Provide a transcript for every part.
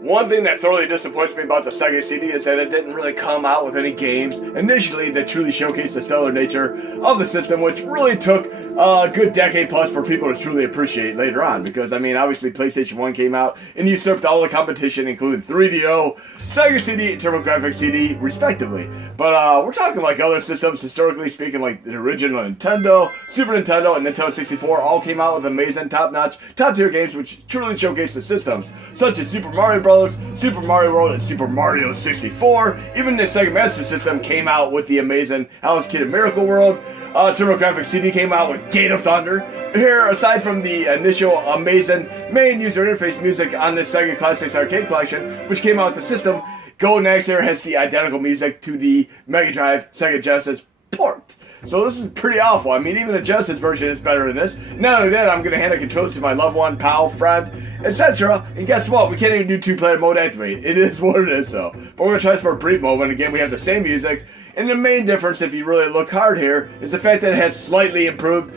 One thing that thoroughly disappoints me about the Sega CD is that it didn't really come out with any games initially that truly showcased the stellar nature of the system, which really took a good decade plus for people to truly appreciate later on. Because, I mean, obviously PlayStation 1 came out and usurped all the competition, including 3DO, Sega CD, and TurboGrafx CD, respectively. But we're talking like other systems, historically speaking, like the original Nintendo, Super Nintendo, and Nintendo 64 all came out with amazing, top-notch, top-tier games which truly showcase the systems, such as Super Mario Bros., Super Mario World, and Super Mario 64. Even the Sega Master System came out with the amazing Alice Kid in Miracle World. TurboGrafx CD came out with Gate of Thunder. Here, aside from the initial amazing main user interface music on the Sega Classics Arcade Collection, which came out with the system, Golden Axe here has the identical music to the Mega Drive Sega Genesis port. So this is pretty awful. I mean, even the Genesis version is better than this. Not only that, I'm going to hand the controller to my loved one, pal, friend, etc. And guess what? We can't even do two-player mode activate. It is what it is, though. But we're going to try this for a brief moment. Again, we have the same music. And the main difference, if you really look hard here, is the fact that it has slightly improved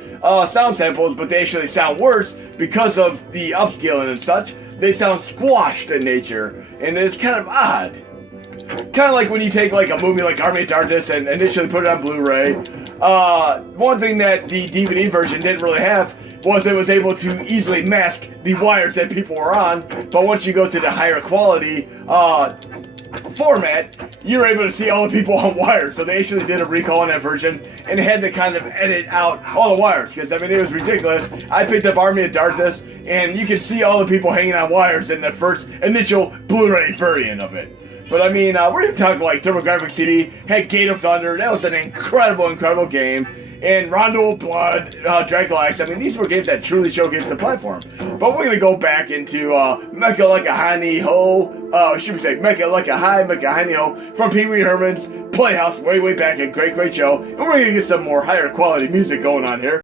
sound samples, but they actually sound worse because of the upscaling and such. They sound squashed in nature, and it's kind of odd. Kind of like when you take like a movie like Army of Darkness and initially put it on Blu-ray. One thing that the DVD version didn't really have was it was able to easily mask the wires that people were on, but once you go to the higher quality format, you're able to see all the people on wires. So they actually did a recall on that version and had to kind of edit out all the wires, because I mean, it was ridiculous. I picked up Army of Darkness and you can see all the people hanging on wires in the first initial Blu-ray variant of it. But I mean, we're even talking like TurboGrafx CD, had Gate of Thunder, that was an incredible game. And Rondo of Blood, Dracula X, I mean, these were games that truly showcased the platform. But we're going to go back into Mecha Like a Honey Ho, should we say Mecha Like a High, Mecha Honey Ho, from Pee Wee Herman's Playhouse, way back, a great show. And we're going to get some more higher quality music going on here.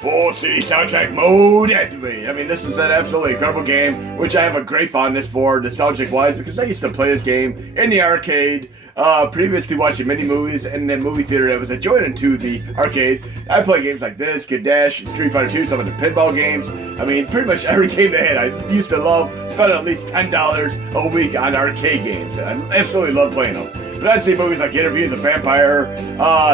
Full CD soundtrack mode activate. I mean, this is an absolutely incredible game, which I have a great fondness for, nostalgic-wise, because I used to play this game in the arcade, previous to watching many movies in the movie theater that was adjoining to the arcade. I play games like this, Kid Dash, Street Fighter 2, some of the pinball games. I mean, pretty much every game they had. I used to love spending at least $10 a week on arcade games. I absolutely love playing them. But I'd see movies like Interview with the Vampire,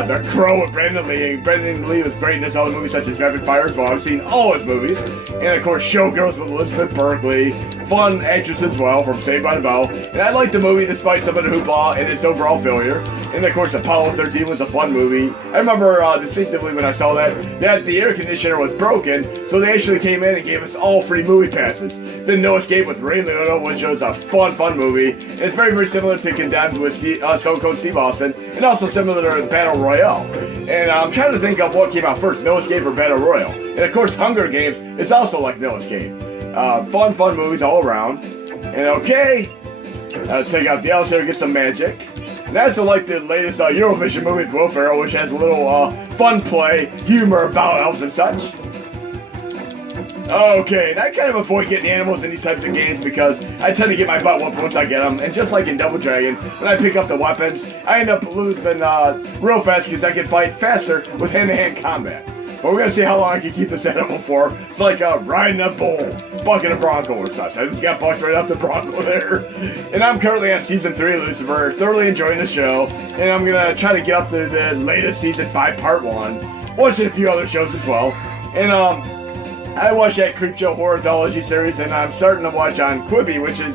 The Crow with Brandon Lee. Brandon Lee was great in this, other movies such as Rapid Fire as well. I've seen all his movies. And of course, Showgirls with Elizabeth Berkley. Fun actress as well from Saved by the Bell. And I liked the movie despite some of the hoopla and its overall failure. And of course, Apollo 13 was a fun movie. I remember distinctively when I saw that the air conditioner was broken, so they actually came in and gave us all free movie passes. Then No Escape with Ray Liotta, which was a fun movie. And it's very similar to Condemned with Stone Cold Steve Austin, and also similar to Battle Royale. And I'm trying to think of what came out first, No Escape or Battle Royale. And of course, Hunger Games is also like No Escape. Fun movies all around. And okay, let's take out the elves here and get some magic. And that's like the latest Eurovision movie with Will Ferrell, which has a little fun play, humor about elves and such. Okay, and I kind of avoid getting animals in these types of games because I tend to get my butt whooped once I get them. And just like in Double Dragon, when I pick up the weapons, I end up losing real fast because I can fight faster with hand-to-hand combat. But we're going to see how long I can keep this animal for. It's like riding a bull, bucking a bronco or such. I just got bucked right off the bronco there. And I'm currently on Season 3 of Lucifer, thoroughly enjoying the show. And I'm going to try to get up to the latest Season 5 Part 1. Watching a few other shows as well. And I watched that Creepshow Horror Anthology series, and I'm starting to watch on Quibi, which is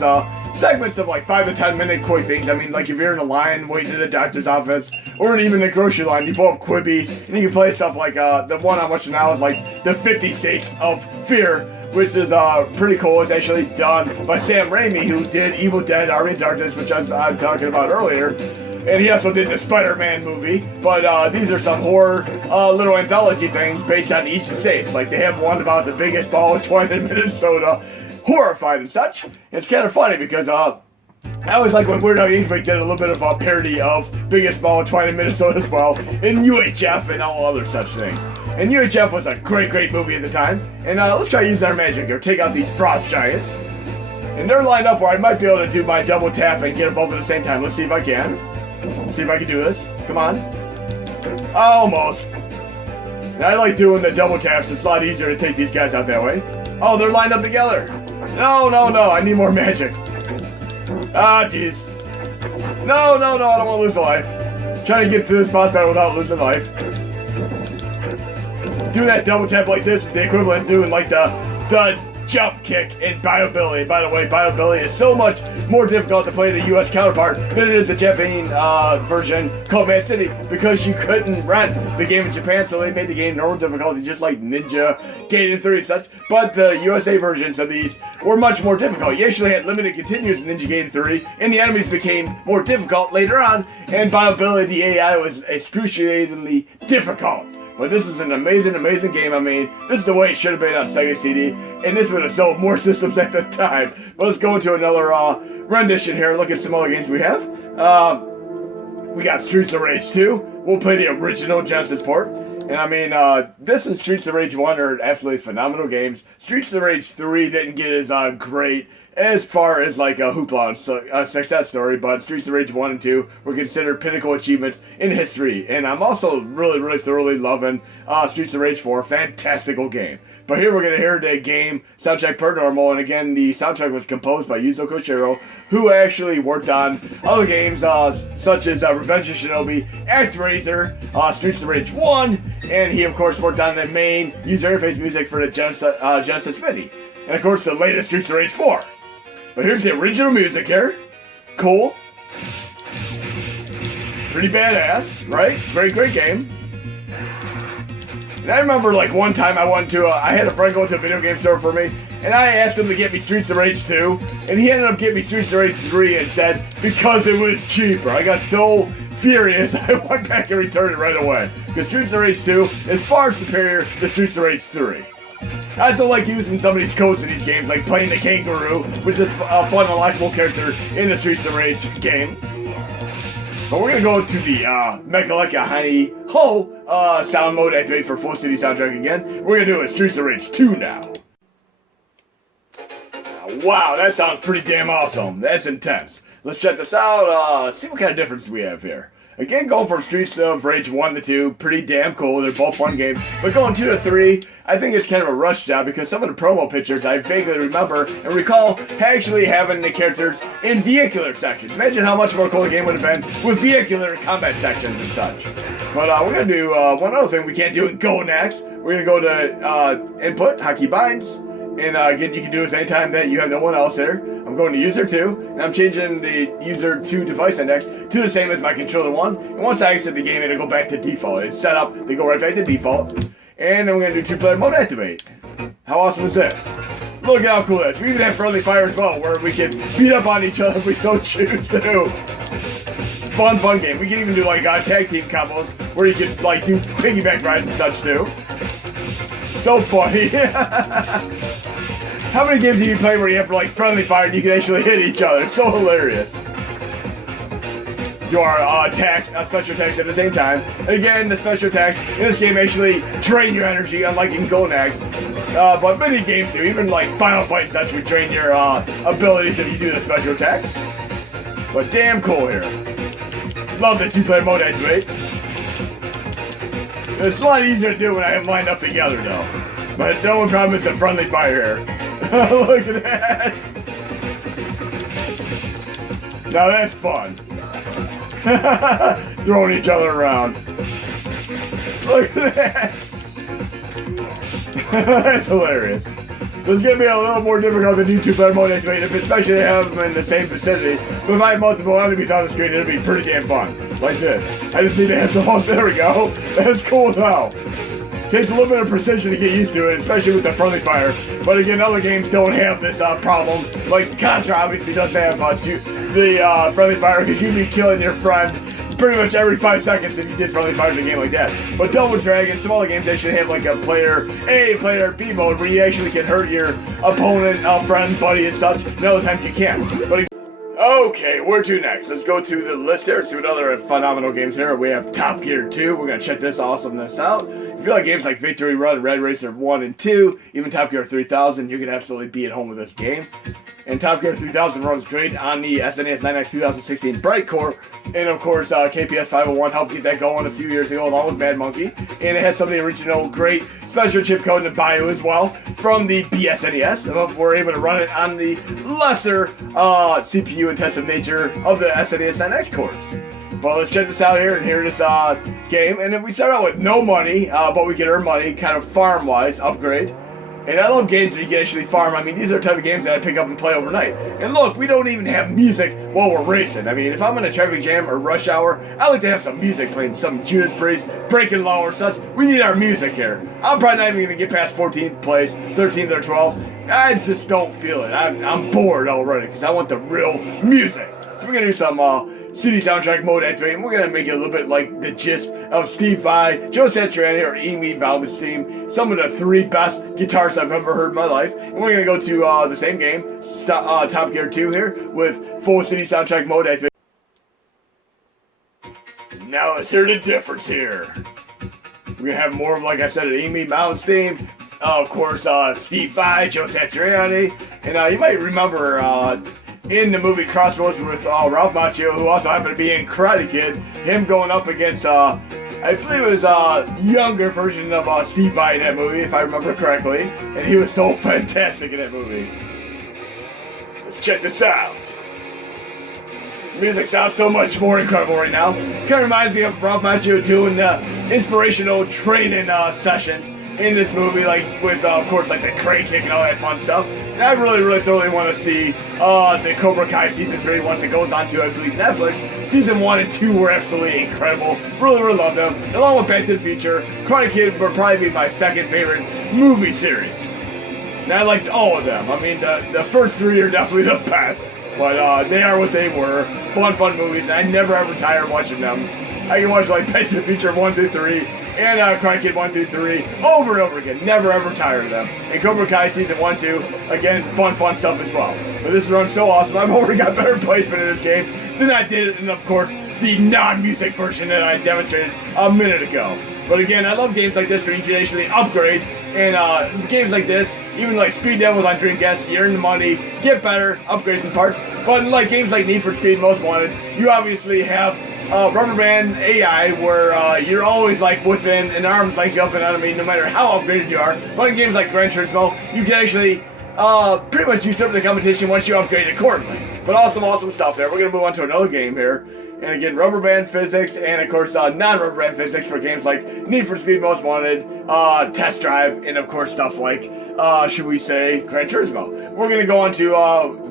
segments of like 5 to 10 minute quick things. I mean, like if you're in a line waiting at a doctor's office, or even the grocery line, you pull up Quibi, and you can play stuff like, the one I'm watching now is like the 50 States of Fear, which is pretty cool. It's actually done by Sam Raimi, who did Evil Dead, Army of Darkness, which I'm talking about earlier. And he also did the Spider-Man movie. But these are some horror little anthology things based on each state. Like they have one about the biggest ball of twine in Minnesota, horrified and such. And it's kind of funny because I always like when Weird Al Yankovic did a little bit of a parody of Biggest Ball of Twine in Minnesota as well, and UHF and all other such things. And UHF was a great movie at the time. And let's try using our magic here. Take out these frost giants. And they're lined up where I might be able to do my double tap and get them both at the same time. Let's see if I can. See if I can do this. Come on. Almost. And I like doing the double taps. It's a lot easier to take these guys out that way. Oh, they're lined up together. No, no, no, I need more magic. Ah, jeez. No, no, no, I don't want to lose a life. Trying to get through this boss battle without losing life. Doing that double tap like this is the equivalent of doing like the jump kick in Biobilly. By the way, Biobilly is so much more difficult to play the US counterpart than it is the Japanese version called Man City, because you couldn't rent the game in Japan, so they made the game normal difficulty just like Ninja, Gaiden 3 and such, but the USA versions of these were much more difficult. You actually had limited continues in Ninja Gaiden 3, and the enemies became more difficult later on, and Biobilly, the AI, was excruciatingly difficult. But this is an amazing, amazing game. I mean, this is the way it should have been on Sega CD, and this would have sold more systems at the time. But let's go into another rendition here. Look at some other games we have. We got Streets of Rage 2. We'll play the original Genesis port. And I mean, this and Streets of Rage 1 are absolutely phenomenal games. Streets of Rage 3 didn't get as great as far as like a Hoopla success story, but Streets of Rage 1 and 2 were considered pinnacle achievements in history. And I'm also really, really thoroughly loving Streets of Rage 4. Fantastical game. But here we're going to hear the game soundtrack per normal, and again, the soundtrack was composed by Yuzo Koshiro, who actually worked on other games such as Revenge of Shinobi, ActRaiser, Streets of Rage 1, and he of course worked on the main user interface music for the Genesis MIDI, and of course the latest Streets of Rage 4. But here's the original music here. Cool. Pretty badass, right? Great, great game. And I remember like one time I had a friend go to a video game store for me, and I asked him to get me Streets of Rage 2, and he ended up getting me Streets of Rage 3 instead because it was cheaper. I got so furious I went back and returned it right away, because Streets of Rage 2 is far superior to Streets of Rage 3. I still like using some of these codes in these games, like playing the Kangaroo, which is a fun unlockable character in the Streets of Rage game. But we're gonna go to the Mecha Honey Ho sound mode, activate for full city soundtrack again. We're gonna do a Streets of Rage 2 now. Wow, that sounds pretty damn awesome. That's intense. Let's check this out, see what kind of difference we have here. Again, going from Streets of Rage 1 to 2, pretty damn cool. They're both fun games. But going 2 to 3, I think it's kind of a rush job, because some of the promo pictures I vaguely remember and recall actually having the characters in vehicular sections. Imagine how much more cool the game would have been with vehicular combat sections and such. But we're going to do one other thing we can't do in Go next. We're going to go to Input, Hotkey Binds. And again, you can do this anytime that you have no one else there. I'm going to user 2, and I'm changing the user 2 device index to the same as my controller 1. And once I exit the game, it'll go back to default. It's set up to go right back to default. And then we're going to do 2-player mode activate. How awesome is this? Look at how cool it is. We even have friendly fire as well, where we can beat up on each other if we so choose to. Fun, fun game. We can even do like tag team combos, where you can like do piggyback rides and such too. So funny. How many games have you played where you have like friendly fire and you can actually hit each other? It's so hilarious. Do our special attacks at the same time. And again, the special attacks in this game actually drain your energy, unlike in Gonax. But many games do, even like Final Fight and such, would drain your abilities if you do the special attacks. But damn cool here. Love the 2-player mode activate. It's a lot easier to do when I have them lined up together though. But the only problem is the friendly fire here. Look at that! Now that's fun. Throwing each other around. Look at that! That's hilarious. So it's going to be a little more difficult to do 2-player mode activate, especially have them in the same vicinity. But if I have multiple enemies on the screen, it'll be pretty damn fun. Like this. I just need to have some. There we go. That's cool as hell. Takes a little bit of precision to get used to it, especially with the friendly fire. But again, other games don't have this problem. Like Contra obviously doesn't have the friendly fire, because you'd be killing your friend pretty much every 5 seconds if you did friendly fire in a game like that. But Double Dragon, some other games actually have like a player A, player B mode, where you actually can hurt your opponent, friend, buddy, and such. And other times you can't. But okay, where to next? Let's go to the list here. See what other phenomenal games here. We have Top Gear 2. We're going to check this awesomeness out. If you like games like Victory Run, Red Racer 1 and 2, even Top Gear 3000, you can absolutely be at home with this game. And Top Gear 3000 runs great on the SNES 9X 2016 Bright Core. And of course, KPS 501 helped get that going a few years ago along with Mad Monkey. And it has some of the original great special chip code in the bio as well from the BSNES. We're able to run it on the lesser CPU intensive nature of the SNES 9X cores. Well, let's check this out here and hear this game. And then we start out with no money, but we can earn money kind of farm-wise, upgrade. And I love games that you can actually farm. I mean, these are the type of games that I pick up and play overnight. And look, we don't even have music while we're racing. I mean, if I'm in a traffic jam or rush hour, I like to have some music playing, some Judas Priest, Breaking Law or such. We need our music here. I'm probably not even going to get past 14th place, 13th or 12th. I just don't feel it. I'm bored already because I want the real music. So we're going to do some CD soundtrack mode activating. We're going to make it a little bit like the gist of Steve Vai, Joe Satriani, or Amy Valbestein. Some of the 3 best guitarists I've ever heard in my life. And we're going to go to the same game, Top Gear 2 here, with full CD soundtrack mode activating. Now let's hear the difference here. We're going to have more of, like I said, an Amy Valbestein. Of course, Steve Vai, Joe Satriani. And you might remember in the movie Crossroads with Ralph Macchio, who also happened to be in Karate Kid, him going up against, I believe it was a younger version of Steve Vai in that movie, if I remember correctly, and he was so fantastic in that movie. Let's check this out. The music sounds so much more incredible right now. Kind of reminds me of Ralph Macchio doing inspirational training sessions in this movie, like with, of course, like the crane kick and all that fun stuff. And I really thoroughly want to see the Cobra Kai Season 3 once it goes on to, I believe, Netflix. Season 1 and 2 were absolutely incredible. Really love them. And along with Back to the Future, Karate Kid would probably be my second favorite movie series. And I liked all of them. I mean, the first 3 are definitely the best. But they are what they were. Fun movies. And I never ever tire watching them. I can watch like Back to the Future 1 through 3. And Karate Kid 1 through 3 over and over again. Never ever tire of them. And Cobra Kai Season 1, 2, again, fun stuff as well. But this runs so awesome. I've already got better placement in this game than I did in, of course, the non-music version that I demonstrated a minute ago. But again, I love games like this where you can actually upgrade. And games like this, even like Speed Devils on Dreamcast, you earn the money, get better, upgrade some parts. But in like games like Need for Speed Most Wanted, you obviously have Rubber Band AI, where you're always like within an arm's length of an enemy, no matter how upgraded you are. But in games like Gran Turismo, you can actually pretty much usurp the competition once you upgrade accordingly. But awesome stuff there. We're gonna move on to another game here, and again, Rubber Band physics, and of course non-Rubber Band physics for games like Need for Speed Most Wanted, Test Drive, and of course stuff like should we say Gran Turismo. We're gonna go on to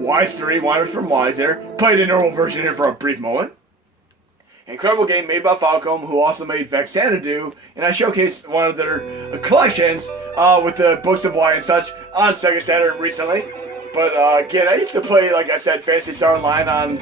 Wise 3, Wonders from Wise here. Play the normal version here for a brief moment. Incredible game made by Falcom, who also made Vexanadu, and I showcased one of their collections with the books of Y and such on Sega Saturn recently. But again, I used to play, like I said, Phantasy Star Online on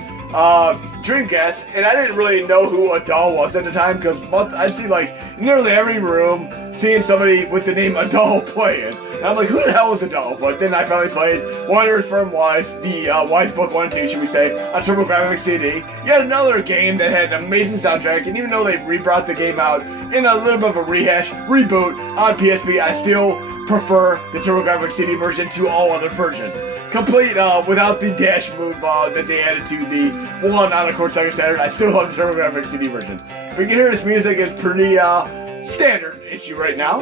Dreamcast, and I didn't really know who Adal was at the time, because I'd see like nearly every room seeing somebody with the name Adal playing. And I'm like, who the hell is Adal? But then I finally played Wonders from Wise, the Wise Book 1 and 2, should we say, on TurboGrafx CD. Yet another game that had an amazing soundtrack, and even though they re-brought the game out in a little bit of a reboot on PSP, I still prefer the TurboGrafx CD version to all other versions. Complete without the dash move that they added to the one on, of course, Sega Saturn. I still love the TurboGrafx CD version. But you can hear this music is pretty standard issue right now.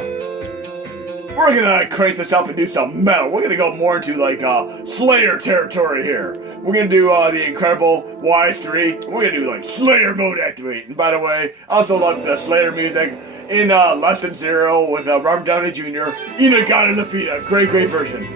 We're gonna crank this up and do some metal. We're gonna go more into like Slayer territory here. We're gonna do the incredible Wise 3. We're gonna do like Slayer mode activate. And by the way, I also love the Slayer music in Less Than Zero with Robert Downey Jr. Inagata Lafita. Great version.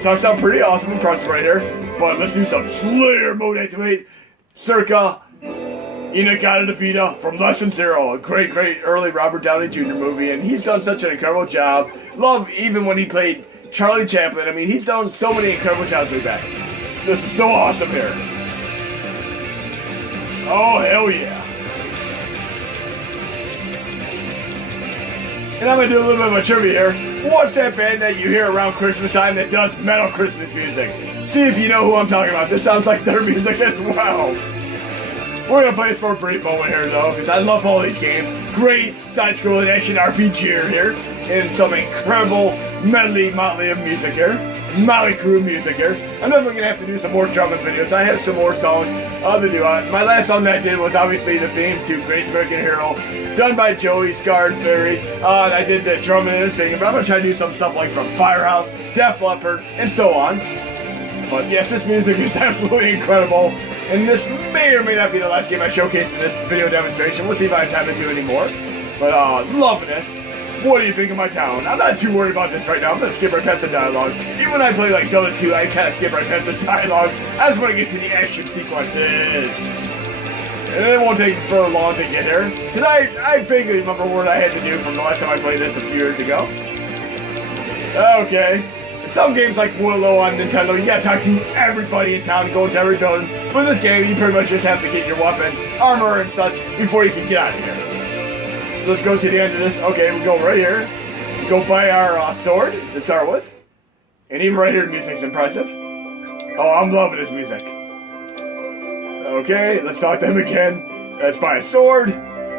Starts out pretty awesome and impressive right here. But let's do some Slayer mode activate. Circa Inagata Lafita from Less Than Zero, a great early Robert Downey Jr. movie, and he's done such an incredible job. Love even when he played Charlie Chaplin. I mean, he's done so many incredible jobs way back. This is so awesome here. Oh, hell yeah. And I'm going to do a little bit of a trivia here. What's that band that you hear around Christmas time that does metal Christmas music? See if you know who I'm talking about. This sounds like their music as well. We're gonna play it for a brief moment here though, because I love all these games. Great side-scrolling action RPG here, and some incredible motley of music here. Motley Crew music here. I'm definitely gonna have to do some more drumming videos. I have some more songs to do. My last song that I did was obviously the theme to Greatest American Hero, done by Joey Scarsberry. I did the drumming and singing, but I'm gonna try to do some stuff like from Firehouse, Def Leppard, and so on. But yes, this music is absolutely incredible, and this may or may not be the last game I showcased in this video demonstration. We'll see if I have time to do any more. But loving this. What do you think of my town? I'm not too worried about this right now. I'm gonna skip right past the dialogue. Even when I play like Zelda 2, I kind of skip right past the dialogue. I just want to get to the action sequences. And it won't take for long to get there, because I vaguely remember what I had to do from the last time I played this a few years ago. Okay. Some games like Willow on Nintendo, you gotta talk to everybody in town, go into every building. But in this game, you pretty much just have to get your weapon, armor, and such before you can get out of here. Let's go to the end of this. Okay, we go right here. We go buy our sword to start with. And even right here, the music's impressive. Oh, I'm loving this music. Okay, let's talk to him again. Let's buy a sword.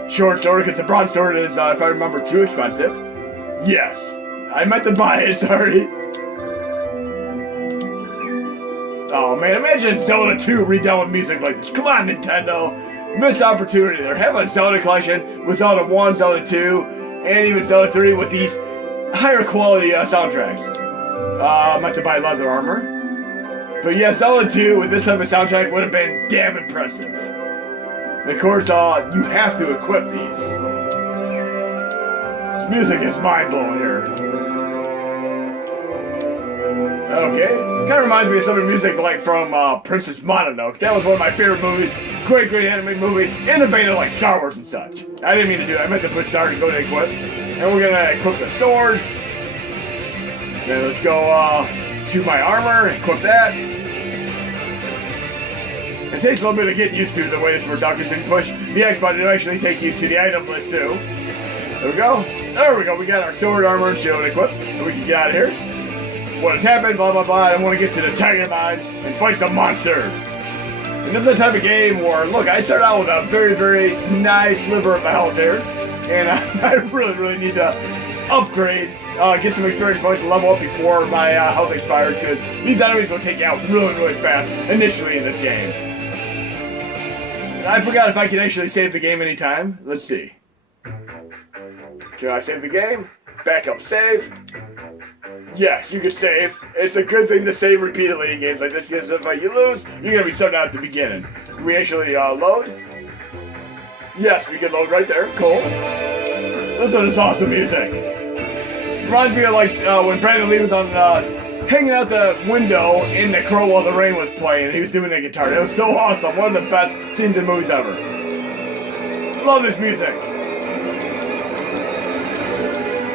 Short sword, because the broad sword is, if I remember, too expensive. Yes. I meant to buy it, sorry. Oh man, imagine Zelda 2 redone with music like this. Come on, Nintendo. Missed opportunity there. Have a Zelda collection with Zelda 1, Zelda 2, and even Zelda 3 with these higher quality soundtracks. I meant to buy leather armor. But yeah, Zelda 2 with this type of soundtrack would have been damn impressive. And of course, you have to equip these. This music is mind-blowing here. Okay, kind of reminds me of some of the music like from Princess Mononoke. That was one of my favorite movies. Great anime movie, in the vein of like Star Wars and such. I didn't mean to do that. I meant to push start and go to equip. And we're gonna equip the sword. Then let's go to my armor, equip that. It takes a little bit of getting used to the way this works out, because you can push the X button to actually take you to the item list too. There we go. There we go. We got our sword, armor, and shield equipped, and we can get out of here. What has happened, blah blah blah. I want to get to the Tiger Mine and fight some monsters. And this is the type of game where, look, I start out with a very nice sliver of health here, and I really need to upgrade, get some experience points to level up before my health expires, because these enemies will take you out really fast initially in this game. And I forgot if I can actually save the game anytime. Let's see. Can I save the game? Backup save. Yes, you can save. It's a good thing to save repeatedly in games like this, because if you lose, you're going to be starting out at the beginning. Can we actually load? Yes, we can load right there. Cool. Listen to this awesome music. Reminds me of like when Brandon Lee was on hanging out the window in the crow while the rain was playing, and he was doing the guitar. It was so awesome. One of the best scenes in movies ever. Love this music.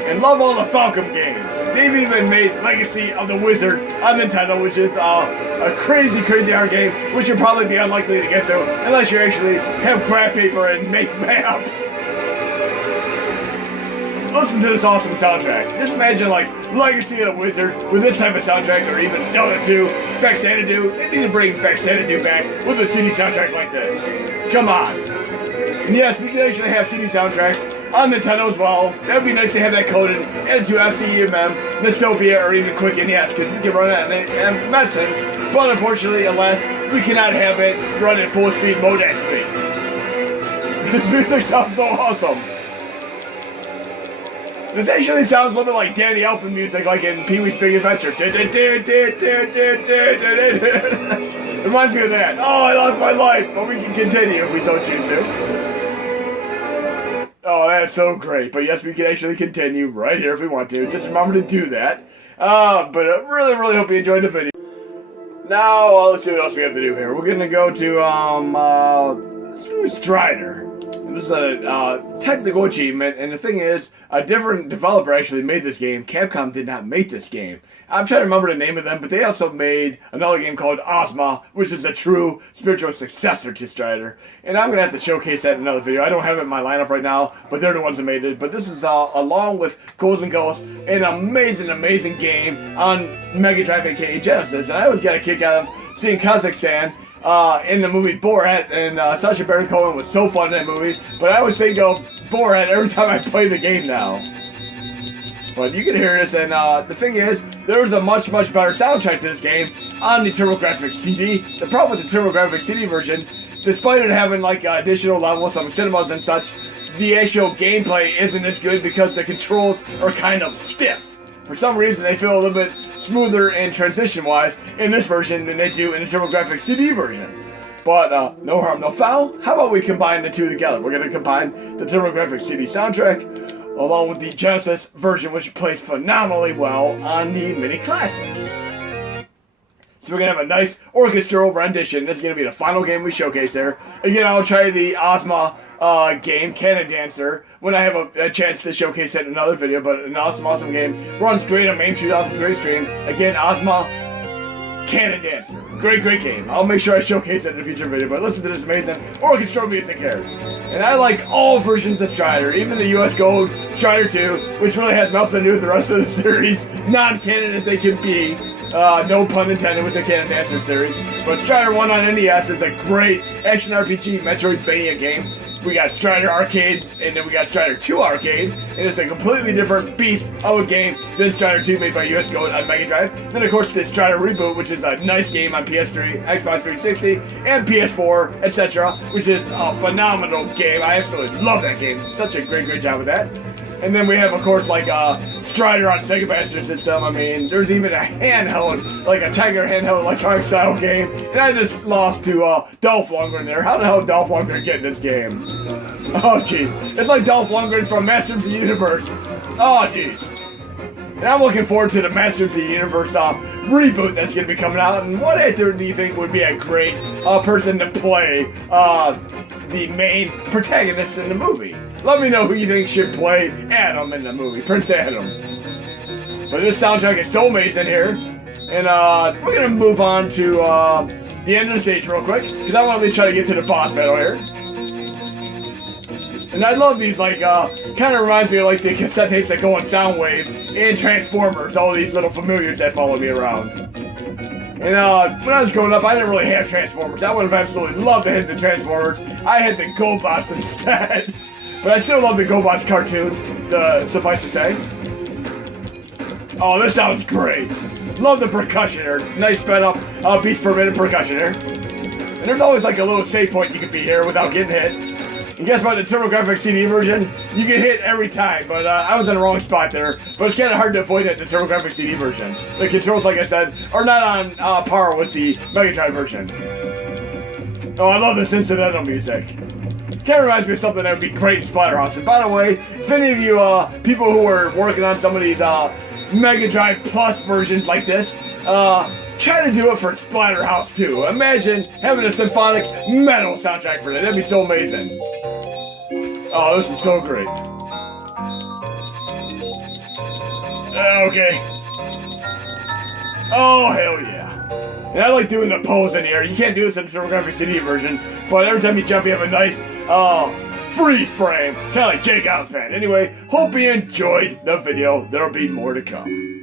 And love all the Falcom games. They've even made Legacy of the Wizard on Nintendo, which is a crazy hard game, which you'll probably be unlikely to get through unless you actually have craft paper and make maps. Listen to this awesome soundtrack. Just imagine like Legacy of the Wizard with this type of soundtrack, or even Zelda 2, Faxanadu. They need to bring Faxanadu back with a CD soundtrack like this. Come on. And yes, we can actually have CD soundtracks on Nintendo as well. That would be nice to have that coded into FCEMM, Nestopia, or even Quicken, yes, because we can run that and messing. But unfortunately, alas, we cannot have it run at full speed mode actually. This music sounds so awesome. This actually sounds a little bit like Danny Elfman music, like in Pee-wee's Big Adventure. It reminds me of that. Oh, I lost my life, but we can continue if we so choose to. Oh, that's so great. But yes, we can actually continue right here if we want to. Just remember to do that. But I really hope you enjoyed the video. Now, let's see what else we have to do here. We're going to go to Strider. And this is a technical achievement, and the thing is, a different developer actually made this game. Capcom did not make this game. I'm trying to remember the name of them, but they also made another game called Ozma, which is a true spiritual successor to Strider. And I'm going to have to showcase that in another video. I don't have it in my lineup right now, but they're the ones that made it. But this is, along with Ghouls and Ghosts, an amazing game on Mega Drive, aka Genesis. And I always get a kick out of seeing Kazakhstan in the movie Borat, and Sacha Baron Cohen was so fun in that movie. But I always think of Borat every time I play the game now. But you can hear this, and the thing is, there's a much better soundtrack to this game on the TurboGrafx CD. The problem with the TurboGrafx CD version, despite it having like additional levels, some cinemas and such, the actual gameplay isn't as good because the controls are kind of stiff. For some reason, they feel a little bit smoother and transition-wise in this version than they do in the TurboGrafx CD version. But no harm, no foul. How about we combine the two together? We're going to combine the TurboGrafx CD soundtrack along with the Genesis version, which plays phenomenally well on the Mini Classics. So we're going to have a nice orchestral rendition. This is going to be the final game we showcase there. Again, I'll try the Ozma game, Cannon Dancer, when I have a chance to showcase it in another video, but an awesome game. Runs great on MAME 2003 stream. Again, Ozma, Cannon Dancer. Great game. I'll make sure I showcase it in a future video, but listen to this amazing orchestral music here. And I like all versions of Strider, even the US Gold Strider 2, which really has nothing to do with the rest of the series, non-canon as they can be. No pun intended with the Cannon Dancer series. But Strider 1 on NES is a great action RPG Metroidvania game. We got Strider Arcade, and then we got Strider 2 Arcade, and it's a completely different beast of a game than Strider 2 made by US Gold on Mega Drive. Then of course the Strider Reboot, which is a nice game on PS3, Xbox 360, and PS4, etc., which is a phenomenal game. I absolutely love that game. Such a great job with that. And then we have, of course, like Strider on Sega Master System. I mean, there's even a handheld, like a Tiger handheld electronic style game. And I just lost to Dolph Lundgren there. How the hell did Dolph Lundgren get in this game? Oh, jeez. It's like Dolph Lundgren from Masters of the Universe. Oh, jeez. And I'm looking forward to the Masters of the Universe reboot that's going to be coming out. And what actor do you think would be a great person to play the main protagonist in the movie? Let me know who you think should play Adam in the movie, Prince Adam. But this soundtrack is so amazing here. And we're going to move on to the end of the stage real quick, because I want to at least try to get to the boss battle here. And I love these, like, kind of reminds me of like the cassette tapes that go on Soundwave and Transformers, all these little familiars that follow me around. And when I was growing up, I didn't really have Transformers. I would have absolutely loved to hit the Transformers. I had the GoBots instead. But I still love the GoBots cartoon, suffice to say. Oh, this sounds great. Love the percussion here. Nice sped up beats per minute percussion here. And there's always like a little save point you can be here without getting hit. And guess what, the TurboGrafx CD version, you get hit every time, but I was in the wrong spot there. But it's kind of hard to avoid it in the TurboGrafx CD version. The controls, like I said, are not on par with the Mega Drive version. Oh, I love this incidental music. Kind of reminds me of something that would be great in Splatterhouse. And by the way, if any of you people who are working on some of these Mega Drive Plus versions like this, try to do it for Splatterhouse too. Imagine having a symphonic metal soundtrack for that. That'd be so amazing. Oh, this is so great. Okay. Oh, hell yeah. And I like doing the pose in here. You can't do this in the TurboGrafx CD version, but every time you jump, you have a nice freeze frame. Kind of like Jake Outfan. Anyway, hope you enjoyed the video. There'll be more to come.